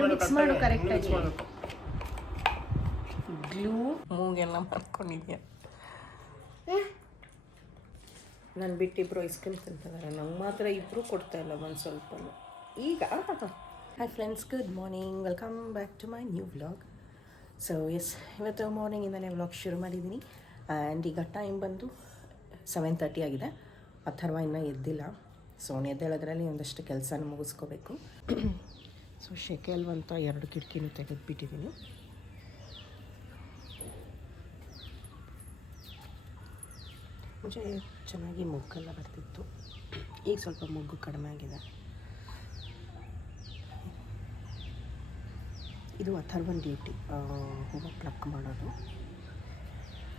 Mix ಮಾಡು ಕರೆಕ್ಟಾಗಿ. Glue ಮೂಗೆಲ್ಲ ಮಾಡ್ಕೊಂಡಿದ್ಯಾ. ನಾನು ಬಿಟ್ಟಿಬ್ರು ಐಸ್ ಕ್ರೀಮ್ ತಿಂತಿದ್ದಾರೆ, ನಂಗೆ ಮಾತ್ರ ಇಬ್ಬರು ಕೊಡ್ತಾಯಿಲ್ಲ ಒಂದು ಸ್ವಲ್ಪ. ಈಗ hi friends, good morning, welcome back to my new vlog. So yes, ಇವತ್ತು ಮಾರ್ನಿಂಗಿಂದನೇ ವ್ಲಾಗ್ ಶುರು ಮಾಡಿದ್ದೀನಿ. ಆ್ಯಂಡ್ ಈಗ ಟೈಮ್ ಬಂದು 7:30 ಆಗಿದೆ. ಅಥರ್ವ ಇನ್ನೂ ಎದ್ದಿಲ್ಲ. ಸೊ ಅವ್ನು ಎದ್ದೇಳೋದ್ರಲ್ಲಿ ಒಂದಷ್ಟು ಕೆಲಸನ ಮುಗಿಸ್ಕೋಬೇಕು. ಸೊ ಶೆಕೆ ಅಲ್ವಂತ 2 ಕಿಟಕಿನೂ ತೆಗೆದುಬಿಟ್ಟಿದ್ದೀನಿ. ಮುಂಚೆ ಚೆನ್ನಾಗಿ ಮೊಗ್ಗೆಲ್ಲ ಬರ್ತಿತ್ತು, ಈಗ ಸ್ವಲ್ಪ ಮೊಗ್ಗು ಕಡಿಮೆ ಆಗಿದೆ. ಇದು ಅಥರ್ವನ್ ಡ್ಯೂಟಿ, ಹೂವು ಪ್ಲಕ್ ಮಾಡೋದು.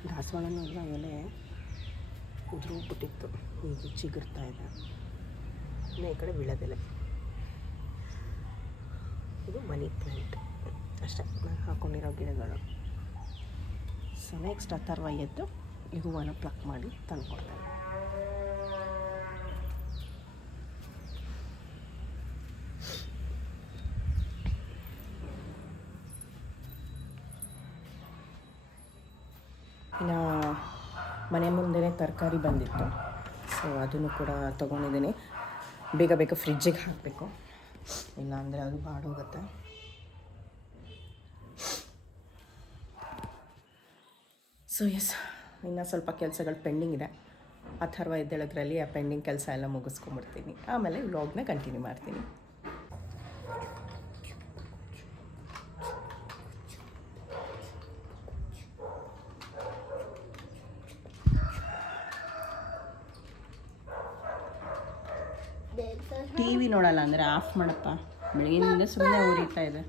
ದಾಸವಾಳನೂ ಎಲ್ಲ ಎಲೆ ಉದುರೋಗ್ಬಿಟ್ಟಿತ್ತು, ಈಗ ಚಿಗುರ್ತಾ ಇದೆ. ಇನ್ನು ಈ ಕಡೆ ವಿಳೆದೆಲೆ. ಇದು ಮನಿ ಪ್ಲಾಂಟ್ ಅಷ್ಟೇ ನಾನು ಹಾಕ್ಕೊಂಡಿರೋ ಗಿಡಗಳು. ಸೊ ನೆಕ್ಸ್ಟ್ ಅಥರ್ವ ಎದ್ದು ಈ ಹೂವನ್ನು ಪ್ಲಕ್ ಮಾಡಿ ತಂದ್ಕೊಡ್ತಾರೆ. ಇನ್ನು ಮನೆ ಮುಂದೆನೇ ತರಕಾರಿ ಬಂದಿತ್ತು, ಸೊ ಅದನ್ನು ಕೂಡ ತೊಗೊಂಡಿದ್ದೀನಿ. ಬೇಗ ಬೇಗ ಫ್ರಿಜ್ಜಿಗೆ ಹಾಕಬೇಕು, ಇಲ್ಲಾಂದರೆ ಅದು ಬಾಡೋಗುತ್ತೆ. ಸೊ ಎಸ್, ಇನ್ನು ಸ್ವಲ್ಪ ಕೆಲಸಗಳು ಪೆಂಡಿಂಗ್ ಇದೆ. ಅಥರ್ವ ಎದ್ದೇಳೋದ್ರಲ್ಲಿ ಆ ಪೆಂಡಿಂಗ್ ಕೆಲಸ ಎಲ್ಲ ಮುಗಿಸ್ಕೊಂಡ್ಬಿಡ್ತೀನಿ. ಆಮೇಲೆ ವ್ಲಾಗ್ನ ಕಂಟಿನ್ಯೂ ಮಾಡ್ತೀನಿ. ಟಿ ವಿ ನೋಡಲ್ಲ ಅಂದರೆ ಆಫ್ ಮಾಡಪ್ಪ. ಬೆಳಗಿನಿಂದ ಸುಮ್ಮನೆ ಉರಿತಾ ಇದೆ.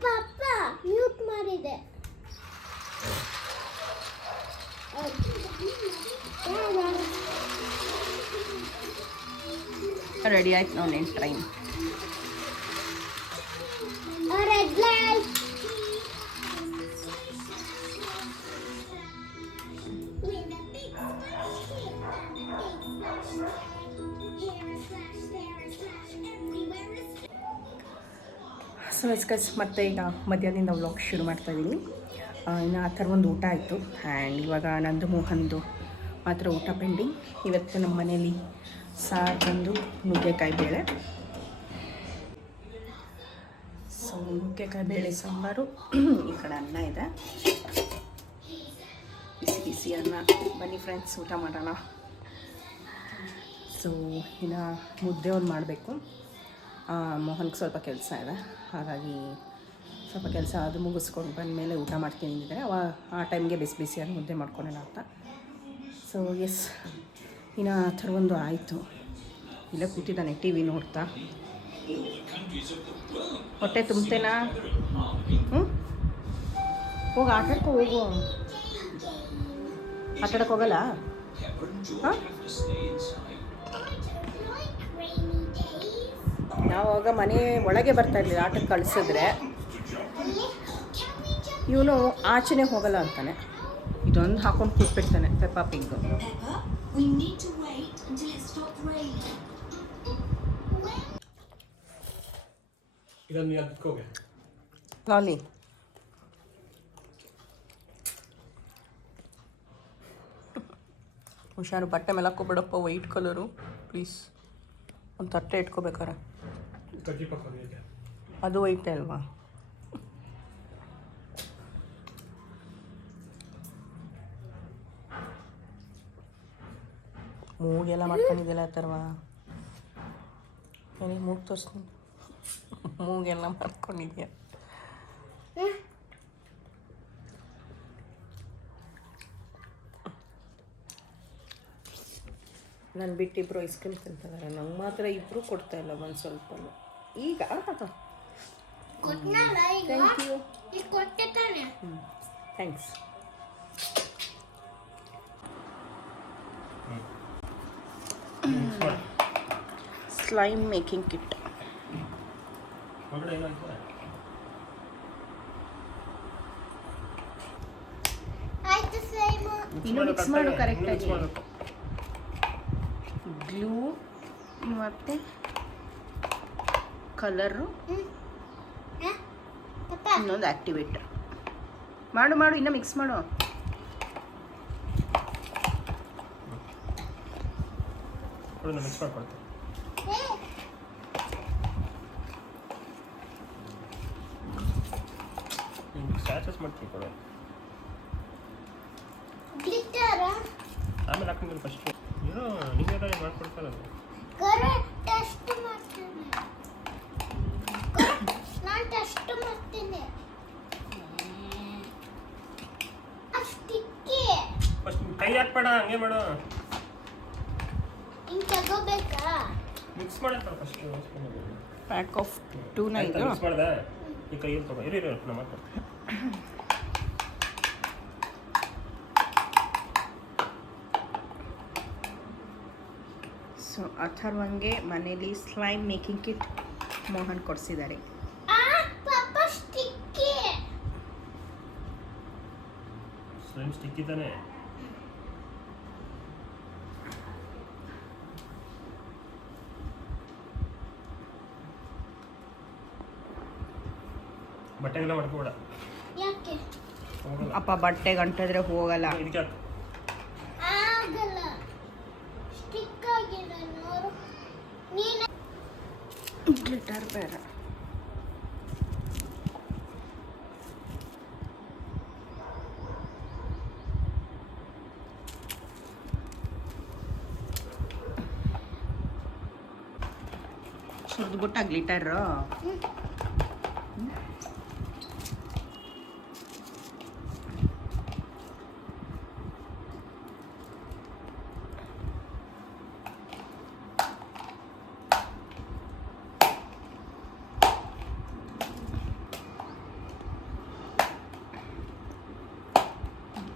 ರೆಡಿ ಆಯ್ತು ನೋಡಿ ನಿನ್ನ ಟ್ರೈನ್. ಸೊ ಎಸ್ಕಸ್ ಮತ್ತೆ ಈಗ ಮಧ್ಯಾಹ್ನದಿಂದ ವ್ಲಾಗ್ ಶುರು ಮಾಡ್ತಾಯಿದ್ದೀನಿ. ಇನ್ನು ಆ ಥರ ಒಂದು ಊಟ ಆಯಿತು. ಆ್ಯಂಡ್ ಇವಾಗ ನಂದು ಮೋಹನ್ದು ಮಾತ್ರ ಊಟ ಪೆಂಡಿಂಗ್. ಇವತ್ತು ನಮ್ಮ ಮನೇಲಿ ಸಾರು ಬಂದು ನುಗ್ಗೆಕಾಯಿ ಬೇಳೆ. ಸೊ ನುಗ್ಗೆಕಾಯಿ ಬೇಳೆ ಸಾಂಬಾರು. ಈ ಕಡೆ ಅನ್ನ ಇದೆ, ಬಿಸಿ ಬಿಸಿ ಅನ್ನ. ಬನ್ನಿ ಫ್ರೆಂಡ್ಸ್, ಊಟ ಮಾಡೋಣ. ಸೊ ಇನ್ನು ಮುದ್ದೆ ಒಂದು ಮಾಡಬೇಕು. ಮೋಹನ್ಗೆ ಸ್ವಲ್ಪ ಕೆಲಸ ಇದೆ, ಹಾಗಾಗಿ ಸ್ವಲ್ಪ ಕೆಲಸ ಅದು ಮುಗಿಸ್ಕೊಂಡು ಬಂದಮೇಲೆ ಊಟ ಮಾಡ್ತೀನಿ ಅಂದಿದ್ದಾರೆ. ಆ ಟೈಮ್ಗೆ ಬಿಸಿ ಬಿಸಿಯಾಗಿ ಮುದ್ದೆ ಮಾಡ್ಕೊಳ್ಳೋಣ ಅಂತ. ಸೊ ಎಸ್, ಇನ್ನು ಆ ಥರ ಒಂದು ಆಯಿತು. ಇಲ್ಲೇ ಕೂತಿದ್ದಾನೆ ಟಿ ವಿ ನೋಡ್ತಾ. ಹೊಟ್ಟೆ ತುಂಬ್ತೇನಾ? ಹೋಗಿ ಆಟಾಡ್ಕೊ, ಹೋಗು. ಆಟಾಡಕ್ಕೆ ಹೋಗಲ್ಲ? ಹಾಂ, ನಾವಾಗ ಮನೆ ಒಳಗೆ ಬರ್ತಾ ಇರಲಿಲ್ಲ ಆಟಕ್ಕೆ ಕಳಿಸಿದ್ರೆ. ಇವನು ಆಚೆನೇ ಹೋಗಲ್ಲ ಅಂತಾನೆ. ಇದೊಂದು ಹಾಕೊಂಡು ಕೂತ್ಬಿಡ್ತಾನೆ ಪೆಪ್ಪಾ ಪಿಗ್ಗು. ಲಾಲಿ ಹುಷಾರು, ಬಟ್ಟೆ ಮೇಲೆ ಹಾಕೋಬೇಡಪ್ಪ, ವೈಟ್ ಕಲರು ಪ್ಲೀಸ್. ಒಂದು ತಟ್ಟೆ ಇಟ್ಕೋಬೇಕಾರೆ ಅದು ವೈಟೇ ಅಲ್ವಾ? ಮೂಗೆಲ್ಲ ಮಾಡ್ಕೊಂಡಿದ್ದಿಲ್ಲ ಆ ಥರವಾ? ನನಗೆ ಮೂಗು ತೋರಿಸ್ತೀನಿ. ಮೂಗೆಲ್ಲ ಮಾಡ್ಕೊಂಡಿದ್ಯಾ? ನಾನು ಬಿಟ್ಟಿಬ್ರು ಐಸ್ ಕ್ರೀಮ್ ತಿಂತಿದ್ದಾರೆ, ನಂಗೆ ಮಾತ್ರ ಇಬ್ಬರು ಕೊಡ್ತಾಯಿಲ್ಲ ಒಂದು ಸ್ವಲ್ಪ. ಈಗ thank you. Thanks. Slime making kit. ಇನ್ನೂ ಮಿಕ್ಸ್ ಮಾಡು ಕರೆಕ್ಟಾಗಿ. ಗ್ಲೂ ಮತ್ತು ಕಲರು ಇನ್ನೊಂದು ಆ್ಯಕ್ಟಿವೇಟರ್. ಮಾಡು ಇನ್ನೂ ಮಿಕ್ಸ್ ಮಾಡು. ಮಿಕ್ಸ್ ಮಾಡ್ಕೊಡ್ತೀನಿ. ಸ್ಯಾಚಸ್ ಮಾಡ್ತೀನಿ ಕೊಡು. ಆಮೇಲೆ ಹಾಕ್ತೀನಿ ಫಸ್ಟ್. ಏನೋ ನೀವೇ ಮಾಡ್ಕೊಡ್ತಾರಲ್ಲ. ಟೆಸ್ಟ್ ಮಾಡ್ತೀನಿ. ನಾನು ಟೆಸ್ಟ್ ಮಾಡ್ತೀನಿ. ಅಷ್ಟಿಕ್ಕೆ ಫಸ್ಟ್ ಕೈ ಹಾಕ್ಬೇಡ, ಹಂಗೆ ಮಾಡು. ಹಿಂಗೆ ತಗೋಬೇಕಾ? ಮಿಕ್ಸ್ ಮಾಡಕ್ಕೆ ಫಸ್ಟ್. ಪ್ಯಾಕ್ ಆಫ್ 2 ಇದು ಮಿಕ್ಸ್ ಮಾಡ್ದೆ. ಈ ಕೈಯಲ್ಲಿ ತಗೋ. ಇರಿ ನಾನು ಮಾಡ್ಕೊಡ್ತೀನಿ. ಸೊ ಅಥರ್ವಂಗೆ ಮನೇಲಿ ಸ್ಲೈಮ್ ಮೇಕಿಂಗ್ ಕಿಟ್ ಮೋಹನ್ ಕೊಡಿಸಿದ್ದಾರೆ. ಪಾಪ ಸ್ಟಿಕ್ಕಿ. ಸ್ಲೈಮ್ ಸ್ಟಿಕ್ಕಿ ತಾನೆ. ಬಟ್ಟೆಗೆಲ್ಲ ಮಾಡ್ಕೋಬೇಡ. ಯಾಕೆ? ಅಪ್ಪ ಬಟ್ಟೆಗೆ ಅಂಟಿದ್ರೆ ಹೋಗಲ್ಲ. ಇದಕ್ಕೆ ಆಗಲ್ಲ. ಸ್ಟಿಕ್ ಆಗಿದೆ ನೋಡು. ನೀನು ಗ್ಲಿಟರ್ ಬೇರೆ. ಸುರಿದ್ಬಿಟ್ಟ ಗ್ಲಿಟರು.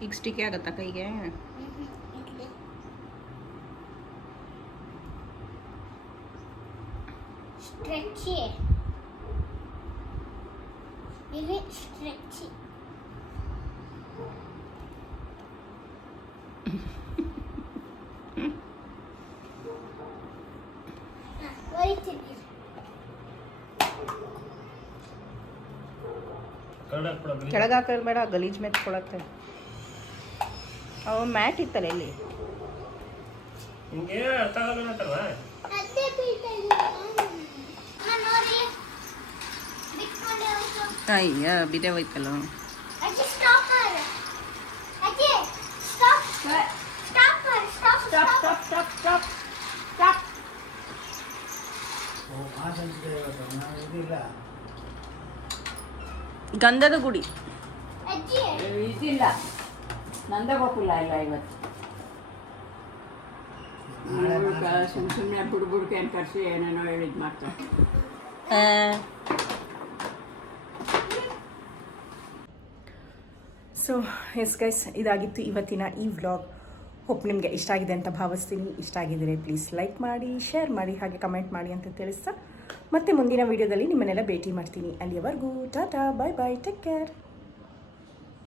ಈಗ ಸ್ಟಿಕ್ಕಿ ಆಗುತ್ತಾ ಕೈಗೆ? ಸ್ಟ್ರೆಚಿ. ಇದು ಸ್ಟ್ರೆಚಿ. ಒಯ್ತೀನಿ. ಕೆಳಗೆ ಹಾಕೋದು ಬೇಡ, ಗಲೀಜ್ ಮೆತ್ಕೊಳತ್ತೆ. ಅವು ಮ್ಯಾಟ್ ಇತ್ತಲ್ಲ ಎಲ್ಲಿ? ಹಿಂಗೆ ಅರ್ಥ ಆಗಲ್ಲ ಅಂತಲ್ವಾ? ಅದೇ ಬೀಳ್ತಾಯಿಲ್ಲ. ನಾನು ನೋಡಿ ಬಿಟ್ಕೊಂಡೆ ಹೋಯ್ತು. ಅಯ್ಯ ಬಿದೆ ಹೋಯ್ತಲ್ಲ. ಅಜ್ಜಿ ಸ್ಟಾಪ್ ಮಾಡು. ಅಜ್ಜಿ ಸ್ಟಾಪ್. ಸ್ಟಾಪ್ ಮಾಡು. ಸ್ಟಾಪ್. ಗಂಧದ ಗುಡಿ. ಅಜ್ಜಿ ಇದಿಲ್ಲ, ನಂದಗೋಕುಲ ಇಲ್ಲ ಇವತ್ತು. ಸುಮ್ಮನೆ ಬುಡ್ಬುಡ್ಕೆ ಅಂತ ಕರೆಸಿ ಏನೇನೋ ಹೇಳಿದ್ ಮಾಡ್ತಾರೆ. ಸೊ ಎಸ್ ಗೈಸ್, ಇದಾಗಿತ್ತು ಇವತ್ತಿನ ಈ ವ್ಲಾಗ್. ಹೋಪ್ ನಿಮಗೆ ಇಷ್ಟ ಆಗಿದೆ ಅಂತ ಭಾವಿಸ್ತೀನಿ. ಇಷ್ಟ ಆಗಿದ್ದರೆ ಪ್ಲೀಸ್ ಲೈಕ್ ಮಾಡಿ, ಶೇರ್ ಮಾಡಿ, ಹಾಗೆ ಕಮೆಂಟ್ ಮಾಡಿ ಅಂತ ತಿಳಿಸ್ತಾ ಮತ್ತೆ ಮುಂದಿನ ವೀಡಿಯೋದಲ್ಲಿ ನಿಮ್ಮನ್ನೆಲ್ಲ ಭೇಟಿ ಮಾಡ್ತೀನಿ. ಅಲ್ಲಿಯವರೆಗೂ ಟಾಟಾ, ಬಾಯ್ ಬಾಯ್, ಟೇಕ್ ಕೇರ್.